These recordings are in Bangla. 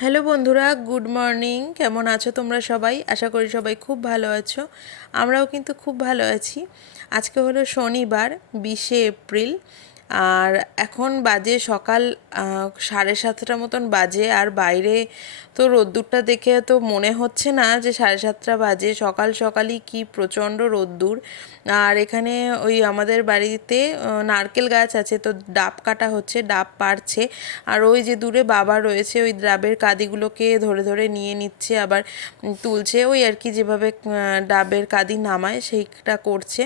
হ্যালো বন্ধুরা, গুড মর্নিং। কেমন আছো তোমরা সবাই? আশা করি সবাই খুব ভালো আছো। আমরাও কিন্তু খুব ভালো আছি। আজকে হলো শনিবার, 20শে এপ্রিল। আর এখন বাজে সকাল 7:30 মতন বাজে। আর বাইরে তো রোদ্দুরটা দেখে তো মনে হচ্ছে না যে 7:30 বাজে। সকাল সকালই কি প্রচণ্ড রোদ্দুর। আর এখানে ওই আমাদের বাড়িতে নারকেল গাছ আছে, তো ডাব কাটা হচ্ছে, ডাব পাড়ছে। আর ওই যে দূরে বাবা রয়েছে, ওই ডাবের কাঁদিগুলোকে ধরে ধরে নিয়ে নিচ্ছে, আবার তুলছে, ওই আর কি যেভাবে ডাবের কাঁদি নামায় সেইটা করছে।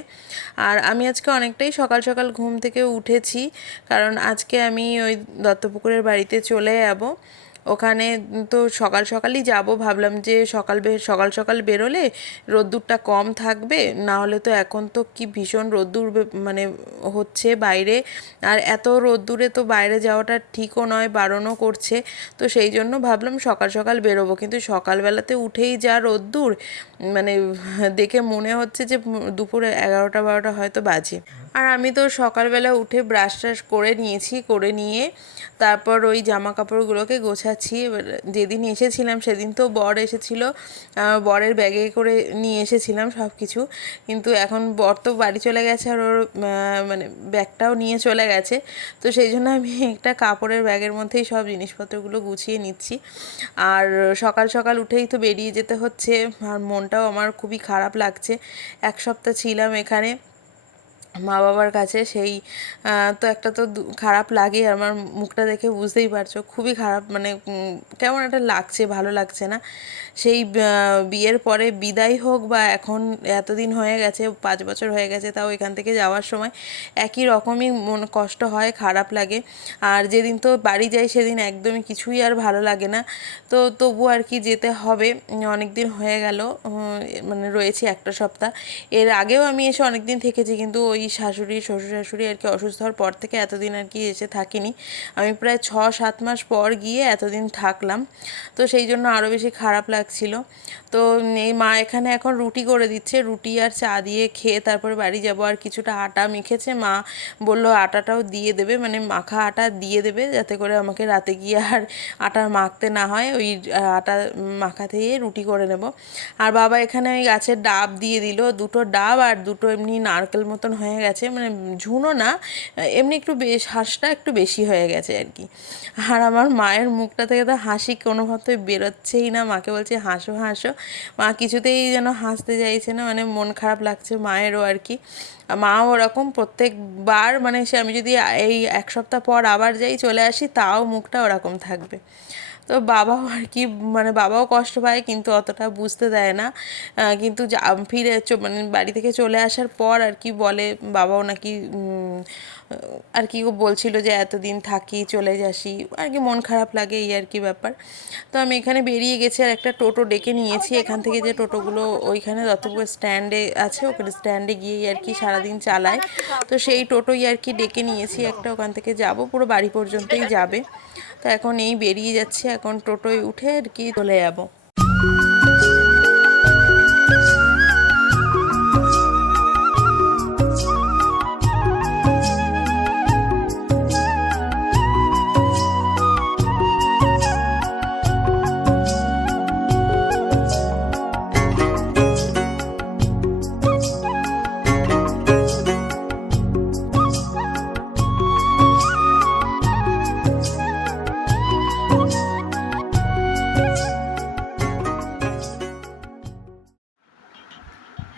আর আমি আজকে অনেকটাই সকাল সকাল ঘুম থেকে উঠেছি, কারণ আজকে আমি ওই দত্তপুকুরের বাড়িতে চলে যাব। ওখানে তো সকাল সকালই যাব, ভাবলাম যে সকাল সকাল বেরোলে রোদ্দুরটা কম থাকবে, না হলে তো এখন তো কি ভীষণ রোদ্দুর মানে হচ্ছে বাইরে। আর এত রোদ্দুরে তো বাইরে যাওয়াটা ঠিকও নয়, বারণও করছে। তো সেই জন্য ভাবলাম সকাল সকাল বেরোবো, কিন্তু সকালবেলাতে উঠেই যা রোদ্দুর, মানে দেখে মনে হচ্ছে যে দুপুরে 11টা 12টা হয়তো বাজে। আর আমি তো সকালবেলা উঠে ব্রাশ ট্রাশ করে নিয়েছি, করে নিয়ে তারপর ওই জামা কাপড়গুলোকে গোছাচ্ছি। এবার যেদিন এসেছিলাম সেদিন তো বর এসেছিলো, বরের ব্যাগে করে নিয়ে এসেছিলাম সব কিছু। কিন্তু এখন বর তো বাড়ি চলে গেছে, আর ওর মানে ব্যাগটাও নিয়ে চলে গেছে। তো সেই জন্য আমি একটা কাপড়ের ব্যাগের মধ্যেই সব জিনিসপত্রগুলো গুছিয়ে নিচ্ছি। আর সকাল সকাল উঠেই তো বেরিয়ে যেতে হচ্ছে, আর মনটাও আমার খুবই খারাপ লাগছে। এক সপ্তাহ ছিলাম এখানে মা বাবার কাছে, সেই তো একটা তো খারাপ লাগে। আমার মুখটা দেখে বুঝতেই পারছো, খুবই খারাপ, মানে কেমন একটা লাগছে, ভালো লাগছে না। সেই বিয়ের পরে বিদায় হোক বা এখন এতদিন হয়ে গেছে, 5 বছর হয়ে গেছে, তাও এখান থেকে যাওয়ার সময় একই রকমই মন কষ্ট হয়, খারাপ লাগে। আর যেদিন তো বাড়ি যাই সেদিন একদমই কিছুই আর ভালো লাগে না। তো তবু আর কি যেতে হবে, অনেক দিন হয়ে গেল, মানে রয়েছি একটা সপ্তাহ। এর আগেও আমি এসে অনেক দিন থেকেছি, কিন্তু ওই শাশুড়ি শ্বশুর শাশুড়ি আর কি অসুস্থ হওয়ার পর থেকে এতদিন আর কি এসে থাকিনি। আমি প্রায় 6-7 মাস পর গিয়ে এতদিন থাকলাম। তো সেই জন্য আরও বেশি খারাপ লাগছিল। তো এই মা এখানে এখন রুটি করে দিচ্ছে, রুটি আর চা দিয়ে খেয়ে তারপরে বাড়ি যাব। আর কিছুটা আটা মেখেছে, মা বলল আটাটাও দিয়ে দেবে, মানে মাখা আটা দিয়ে দেবে, যাতে করে আমাকে রাতে গিয়ে আর আটা মাখতে না হয়, ওই আটা মাখা দিয়ে রুটি করে নেব। আর বাবা এখানে ওই গাছের ডাব দিয়ে দিল, দুটো ডাব আর দুটো এমনি নারকেল মতন হয়ে গেছে, মানে ঝুনো না, এমনি একটু বেশ হাঁসটা একটু বেশি হয়ে গেছে আর কি। আর আমার মায়ের মুখটা থেকে তো হাসি কোনোভাবে বেরোচ্ছেই না, মাকে বলছে হাসো হাসো, মা কিছুতেই যেন হাসতে চাইছে না, মানে মন খারাপ লাগছে মায়েরও আর কি। মাও ওরকম প্রত্যেকবার, মানে সে আমি যদি এই এক সপ্তাহ পর আবার যাই চলে আসি, তাও মুখটা ওরকম থাকবে। তো বাবাও আর কি, মানে বাবাও কষ্ট পায়, কিন্তু অতটা বুঝতে দেয় না। কিন্তু ফিরে মানে বাড়ি থেকে চলে আসার পর আর কি বলে, বাবাও নাকি আর কি বলছিল যে এতদিন থাকি চলে যাসি, আর কি মন খারাপ লাগে, এই আর কি ব্যাপার। তো আমি এখানে বেরিয়ে গেছি, আর একটা টোটো ডেকে নিয়েছি এখান থেকে, যে টোটোগুলো ওইখানে দত্তপুর স্ট্যান্ডে আছে, ওখানে স্ট্যান্ডে গিয়েই আর কি সারাদিন চালায়। তো সেই টোটোই আর কি ডেকে নিয়েছি একটা, ওখান থেকে যাব, পুরো বাড়ি পর্যন্তই যাবে। তো এখন এই বেরিয়ে যাচ্ছে, এখন টোটোয় উঠে আর কি চলে যাব।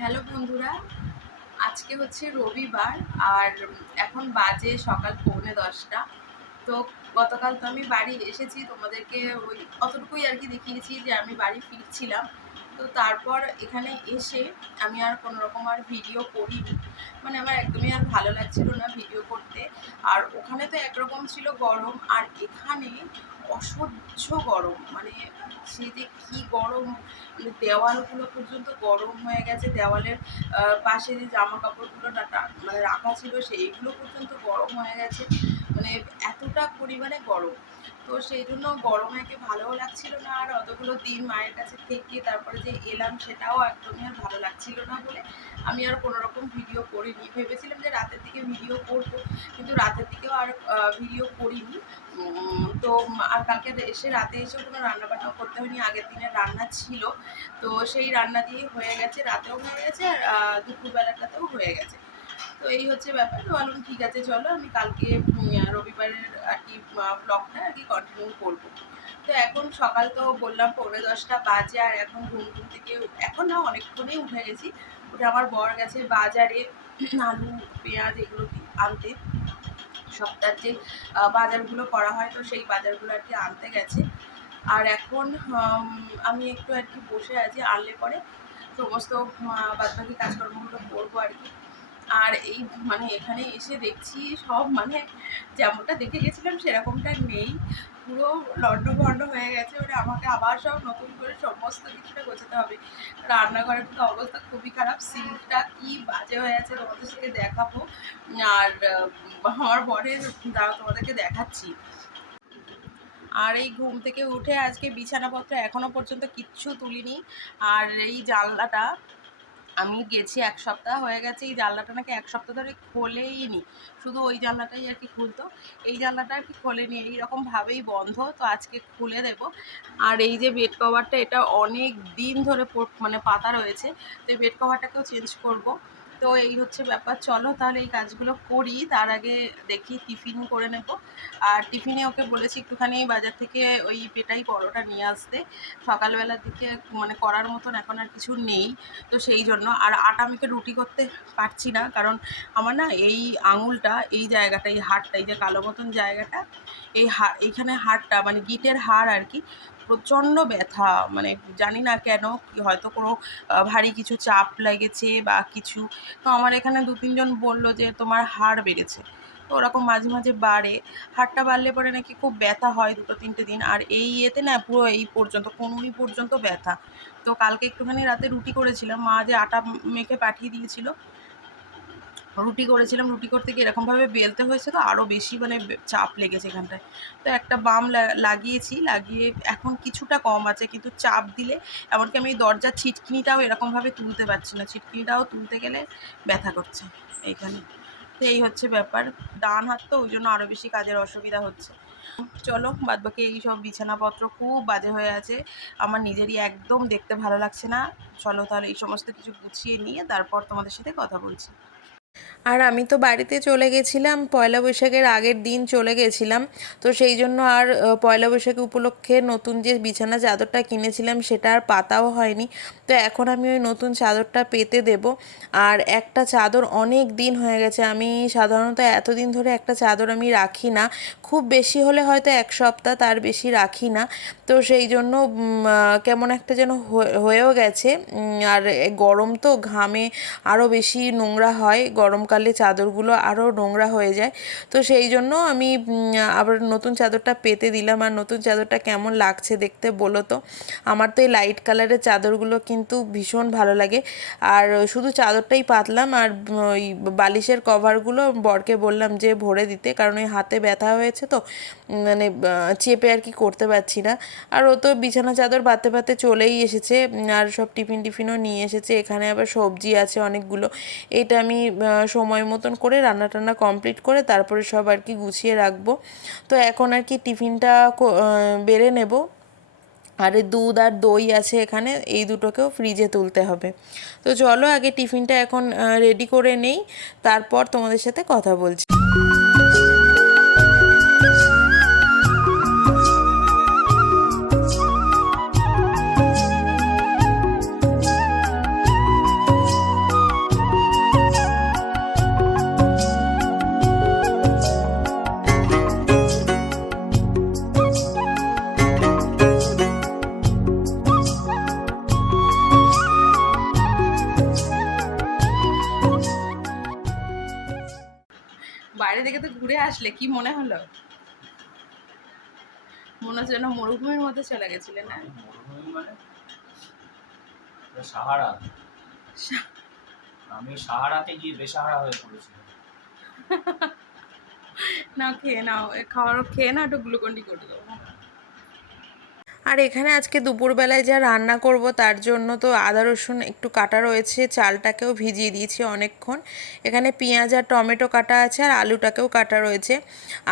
হ্যালো বন্ধুরা, আজকে হচ্ছে রবিবার, আর এখন বাজে সকাল 9:45। তো গতকাল তো আমি বাড়ি এসেছি, তোমাদেরকে ওই অতটুকুই আর কি দেখিয়েছি যে আমি বাড়ি ফিরছিলাম। তো তারপর এখানে এসে আমি আর কোনো রকম আর ভিডিও করিনি, মানে আমার একদমই আর ভালো লাগছিল না ভিডিও করতে। আর ওখানে তো একরকম ছিল গরম, আর এখানে অসহ্য গরম, মানে সে যে কী গরম, মানে দেওয়ালগুলো পর্যন্ত গরম হয়ে গেছে, দেওয়ালের পাশে যে জামা কাপড়গুলো মানে রাখা ছিল সেইগুলো পর্যন্ত গরম হয়ে গেছে, মানে এতটা পরিমাণে গরম। তো সেই জন্য গরমে ভালোও লাগছিল না, আর অতগুলো দিন মায়ের কাছে থেকে তারপরে যে এলাম সেটাও একদমই আর ভালো লাগছিল না বলে আমি আর কোনো রকম ভিডিও করিনি। ভেবেছিলাম যে রাতের দিকে ভিডিও করবো, কিন্তু রাতের দিকেও আর ভিডিও করিনি। তো আর কালকে রাতে এসে কোনো রান্নাবান্নাও করতে হয়নি, আগের দিনের রান্না ছিল, তো সেই রান্না দিয়েই হয়ে গেছে, রাতেও হয়ে গেছে আর দুপুরবেলাটাতেও হয়ে গেছে। তো এই হচ্ছে ব্যাপার। তো বললাম ঠিক আছে চলো আমি কালকে রবিবারের আর কি ব্লগটা আর কি কন্টিনিউ করবো। তো এখন সকাল তো বললাম 9:45 বাজে, আর এখন ঘুম থেকে এখন না অনেকক্ষণই উঠে গেছি। উঠে আমার বর গেছে বাজারে আলু পেঁয়াজ এগুলো আনতে, সপ্তাহের যে বাজারগুলো করা হয় তো সেই বাজারগুলো আর কি আনতে গেছে। আর এখন আমি একটু আর কি বসে আছি, আনলে পরে সমস্ত বাদবাকি কাজকর্মগুলো করবো আর কি। আর এই মানে এখানে এসে দেখছি সব মানে যেমনটা দেখে গেছিলাম সেরকমটা নেই, পুরো লন্ডভন্ড হয়ে গেছে। মানে আমাকে আবার সব নতুন করে সমস্ত কিছুটা গোছাতে হবে। রান্নাঘরের তো অবস্থা খুবই খারাপ, সিঙ্কটা কি বাজে হয়ে আছে তোমাদের সাথে দেখাবো। আর আমার বরের দ্বারা তোমাদেরকে দেখাচ্ছি। আর এই ঘুম থেকে উঠে আজকে বিছানাপত্র এখনো পর্যন্ত কিচ্ছু তুলিনি। আর এই জানলাটা আমি গেছি 1 সপ্তাহ হয়ে গেছে, এই জানলাটা নাকি 1 সপ্তাহ ধরে খোলেইনি, শুধু ওই জানলাটাই আর কি খুলতো, এই জানলাটা আর কি খোলেনি, এইরকমভাবেই বন্ধ। তো আজকে খুলে দেব। আর এই যে বেড কভারটা, এটা অনেক দিন ধরে মানে পাতা রয়েছে, তো এই বেড কভারটাকেও চেঞ্জ করব। তো এই হচ্ছে ব্যাপার, চলো তাহলে এই কাজগুলো করি। তার আগে দেখি টিফিন করে নেব। আর টিফিনে ওকে বলেছি একটুখানি বাজার থেকে ওই পেটাই পরোটা নিয়ে আসতে, সকালবেলার দিকে মানে করার মতন এখন আর কিছু নেই, তো সেই জন্য। আর আটা মেখে রুটি করতে পারছি না, কারণ আমার না এই আঙুলটা, এই জায়গাটা, এই হাড়টা, এই যে কালো মতন জায়গাটা, এইখানে হাড়টা মানে গিটের হাড় আর কি, প্রচণ্ড ব্যথা। মানে জানি না কেন, হয়তো কোনো ভারী কিছু চাপ লেগেছে বা কিছু। তো আমার এখানে 2-3 জন বললো যে তোমার হাড় বেড়েছে, তো ওরকম মাঝে মাঝে বাড়ে। হাড়টা বাড়লে পরে নাকি খুব ব্যথা হয় 2-3টে দিন। আর এই ইয়েতে না পুরো এই পর্যন্ত, কনুই পর্যন্ত ব্যথা। তো কালকে একটুখানি রাতে রুটি করেছিলাম, মা যে আটা মেখে পাঠিয়ে দিয়েছিল, রুটি করেছিলাম, রুটি করতে গিয়ে এরকমভাবে বেলতে হয়েছে, তো আরও বেশি মানে চাপ লেগেছে এখানটায়। তো একটা বাম লাগিয়েছি, লাগিয়ে এখন কিছুটা কম আছে, কিন্তু চাপ দিলে, এমনকি আমি এই দরজার ছিটকিনিটাও এরকমভাবে তুলতে পারছি না, ছিটকিনিটাও তুলতে গেলে ব্যথা করছে এইখানে। তো এই হচ্ছে ব্যাপার, ডান হাত তো ওই জন্য আরও বেশি কাজের অসুবিধা হচ্ছে। চলো বাদবাকি এই সব বিছানাপত্র খুব বাজে হয়ে আছে, আমার নিজেরই একদম দেখতে ভালো লাগছে না। চলো তাহলে এই সমস্ত কিছু গুছিয়ে নিয়ে তারপর তোমাদের সাথে কথা বলছি। আর আমি তো বাড়িতে চলে গেছিলাম, পয়লা বৈশাখের আগের দিন চলে গেছিলাম, তো সেই জন্য আর পয়লা বৈশাখ উপলক্ষে নতুন যে বিছানা চাদরটা কিনেছিলাম সেটা আর পাতাও হয়নি। তো এখন আমি ওই নতুন চাদরটা পেতে দেব। আর একটা চাদর অনেক দিন হয়ে গেছে, আমি সাধারণত এতদিন ধরে একটা চাদর আমি রাখি না, খুব বেশি হলে হয়তো 1 সপ্তাহ, তার বেশি রাখি না। তো সেই জন্য কেমন একটা যেন হয়েও গেছে। আর গরম তো, ঘামে আরও বেশি নোংরা হয়, গরমকালে চাদরগুলো আরও নোংরা হয়ে যায়। তো সেই জন্য আমি আবার নতুন চাদরটা পেতে দিলাম। আর নতুন চাদরটা কেমন লাগছে দেখতে বলো তো। আমার তো এই লাইট কালারের চাদরগুলো কিন্তু ভীষণ ভালো লাগে। আর শুধু চাদরটাই পাতলাম, আর ওই বালিশের কভারগুলো বরকে বললাম যে ভরে দিতে, কারণ ওই হাতে ব্যথা হয়েছে তো, মানে চেপে আর কি করতে পারছি না। আর ও তো বিছানা চাদর পাততে পাততে চলেই এসেছে, আর সব টিফিনও নিয়ে এসেছে। এখানে আবার সবজি আছে অনেকগুলো, এটা আমি সময় মতন করে রান্না টান্না কমপ্লিট করে তারপরে সব আর কি গুছিয়ে রাখবো। তো এখন আর কি টিফিনটা বেড়ে নেব। আর দুধ আর দই আছে এখানে, এই দুটোকেও ফ্রিজে তুলতে হবে। তো চলো আগে টিফিনটা এখন রেডি করে নেই, তারপর তোমাদের সাথে কথা বলছি। বাইরে থেকে তো ঘুরে আসলে, কি মনে হলো? মনে হচ্ছে যেন মরুভূমির মধ্যে চলে গেছিলে না? মরুভূমি মানে সাহারা, আমি সাহারাতে গিয়ে বেসাহারা হয়ে পড়েছিলাম। না খেয়ে নাও, খাওয়ার খেয়ে না একটু গ্লুকন্ডি করে দেবো। আর এখানে আজকে দুপুরবেলায় যা রান্না করব তার জন্য তো আদা রসুন একটু কাটা রয়েছে, চালটাকেও ভিজিয়ে দিয়েছি অনেকক্ষণ। এখানে পেঁয়াজ আর টমেটো কাটা আছে, আর আলুটাকেও কাটা রয়েছে।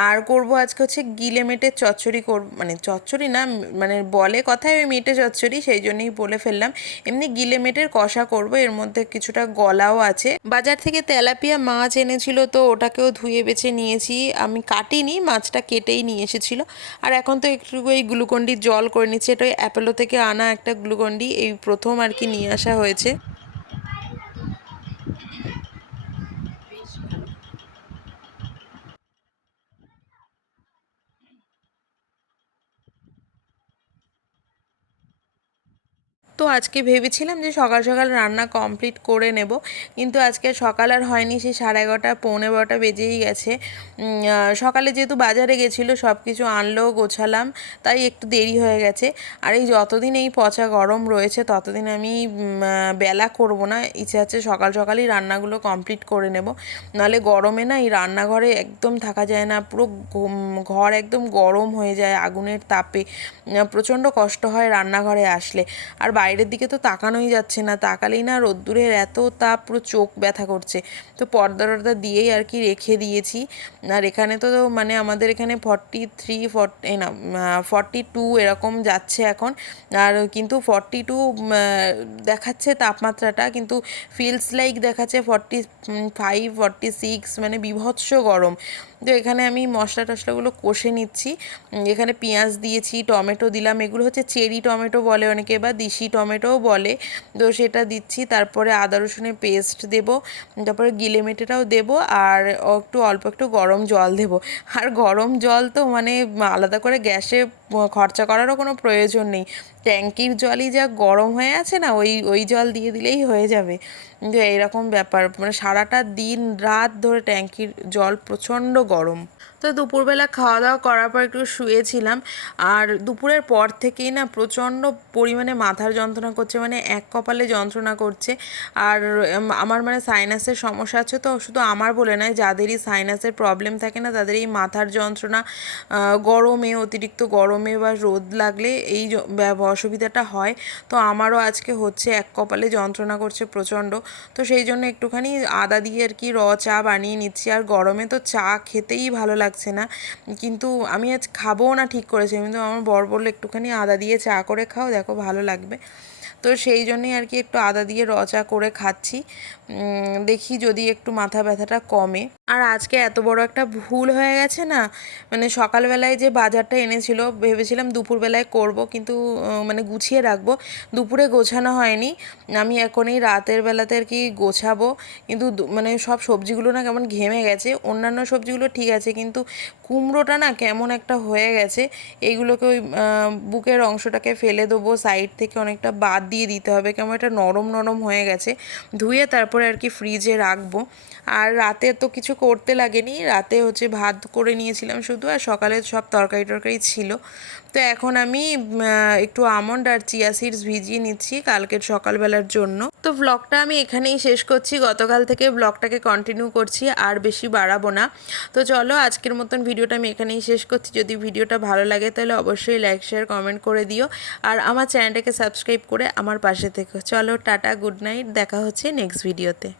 আর করব আজকে হচ্ছে গিলে মেটের চচ্চড়ি করব, মানে চচ্চড়ি না, মানে বলে কথায় ওই মেটে চচ্চড়ি, সেই জন্যই বলে ফেললাম। এমনি গিলে মেটের কষা করব, এর মধ্যে কিছুটা গলাও আছে। বাজার থেকে তেলাপিয়া মাছ এনেছিল, তো ওটাকেও ধুয়ে বেছে নিয়েছি। আমি কাটিনি, মাছটা কেটেই নিয়ে এসেছিলো। আর এখন তো একটু ওই গ্লুকন্ডির জল করে নিচ্ছি। এটা ওই অ্যাপেলো থেকে আনা একটা গ্লুকন্ডি, এই প্রথম আর কি নিয়ে আসা হয়েছে। তো আজকে ভেবেছিলাম যে সকাল সকাল রান্না কমপ্লিট করে নেব, কিন্তু আজকে সকাল আর হয়নি, সেই 11:30 11:45 বেজেই গেছে। সকালে যেহেতু বাজারে গেছিলো, সব কিছু আনলো, গোছালাম, তাই একটু দেরি হয়ে গেছে। আর এই যতদিন এই পচা গরম রয়েছে ততদিন আমি বেলা করব না, ইচ্ছে আছে সকাল সকালই রান্নাগুলো কমপ্লিট করে নেব। নাহলে গরমে না এই রান্নাঘরে একদম থাকা যায় না, পুরো ঘর একদম গরম হয়ে যায় আগুনের তাপে। প্রচণ্ড কষ্ট হয় রান্নাঘরে আসলে। আর বাইরের দিকে তো তাকানোই যাচ্ছে না, তাকালেই না রোদ্দুরের এত তাপ, পুরো চোখ ব্যথা করছে। তো পর্দা টর্দা দিয়েই আর কি রেখে দিয়েছি। আর এখানে তো মানে আমাদের এখানে 42 এরকম যাচ্ছে এখন। আর কিন্তু 42 দেখাচ্ছে তাপমাত্রাটা, কিন্তু ফিলস লাইক দেখাচ্ছে 45 46, মানে বীভৎস গরম। তো এখানে আমি মশলা টশলাগুলো কষে নিচ্ছি। এখানে পেঁয়াজ দিয়েছি, টমেটো দিলাম, এগুলো হচ্ছে চেরি টমেটো বলে অনেকে, বা দিশি টমেটোও বলে, তো সেটা দিচ্ছি। তারপরে আদা রসুনের পেস্ট দেব, তারপরে গিলে মেটেটাও দেবো, আর অল্প একটু গরম জল দেবো। আর গরম জল তো মানে আলাদা করে গ্যাসে খরচা করারও কোনো প্রয়োজন নেই, ট্যাঙ্কির জলই যা গরম হয়ে আছে না, ওই জল দিয়ে দিলেই হয়ে যাবে। কিন্তু এইরকম ব্যাপার, মানে সারাটা দিন রাত ধরে ট্যাঙ্কির জল প্রচণ্ড গরম। তো দুপুরবেলা খাওয়া দাওয়া করার পর একটু শুয়েছিলাম। আর দুপুরের পর থেকেই না প্রচণ্ড পরিমাণে মাথার যন্ত্রণা করছে, মানে এক কপালে যন্ত্রণা করছে। আর আমার মানে সাইনাসের সমস্যা আছে, তো শুধু আমার বলে নয়, যাদেরই সাইনাসের প্রবলেম থাকে না তাদের এই মাথার যন্ত্রণা গরমে, অতিরিক্ত গরমে বা রোদ লাগলে এই অসুবিধাটা হয়। তো আমারও আজকে হচ্ছে, এক কপালে যন্ত্রণা করছে প্রচণ্ড। তো সেই জন্য একটুখানি আদা দিয়ে আর কি চা বানিয়ে নিচ্ছি। আর গরমে তো চা খেতেই ভালো লাগছে না, কিন্তু আমি আজ খাবোও না ঠিক করেছি, কিন্তু আমার বর বললো একটুখানি আদা দিয়ে চা করে খাও, দেখো ভালো লাগবে। তো সেই জন্যই আর কি একটু আদা দিয়ে চা করে খাচ্ছি। দেখি যদি একটু মাথা ব্যথাটা কমে। আর আজকে এত বড় একটা ভুল হয়ে গেছে না, মানে সকালবেলায় যে বাজারটা এনেছিল ভেবেছিলাম দুপুরবেলায় করব, কিন্তু মানে গুছিয়ে রাখবো, দুপুরে গোছানো হয়নি। আমি এখন এই রাতের বেলাতে আর কি গোছাবো। কিন্তু মানে সব সবজিগুলো না কেমন ঘেমে গেছে, অন্যান্য সবজিগুলো ঠিক আছে, কিন্তু কুমড়োটা না কেমন একটা হয়ে গেছে। এইগুলোকে ওই বুকের অংশটাকে ফেলে দেবো, সাইড থেকে অনেকটা বাদ দিয়ে দিতে হবে, কেমন একটা নরম নরম হয়ে গেছে। ধুয়ে তারপরে আর কি ফ্রিজে রাখবো। আর রাতে তো কিছু করতে লাগেনি, রাতে হচ্ছে ভাত করে নিয়েছিলাম শুধু, আর সকালে সব তরকারি টরকারি ছিল। তো এখন আমি একটু আমন্ড আর চিয়া সিডস ভিজিয়ে নিচ্ছি কালকের সকালবেলার জন্য। তো ব্লগটা আমি এখানেই শেষ করছি, গতকাল থেকে ব্লগটাকে কন্টিনিউ করছি, আর বেশি বাড়াবো না। তো চলো আজকের মতন ভিডিওটা আমি এখানেই শেষ করছি। যদি ভিডিওটা ভালো লাগে তাহলে অবশ্যই লাইক শেয়ার কমেন্ট করে দিও, আর আমার চ্যানেলটাকে সাবস্ক্রাইব করে আমার পাশে থেকো। চলো টাটা, গুড নাইট, দেখা হচ্ছে নেক্সট ভিডিওতে।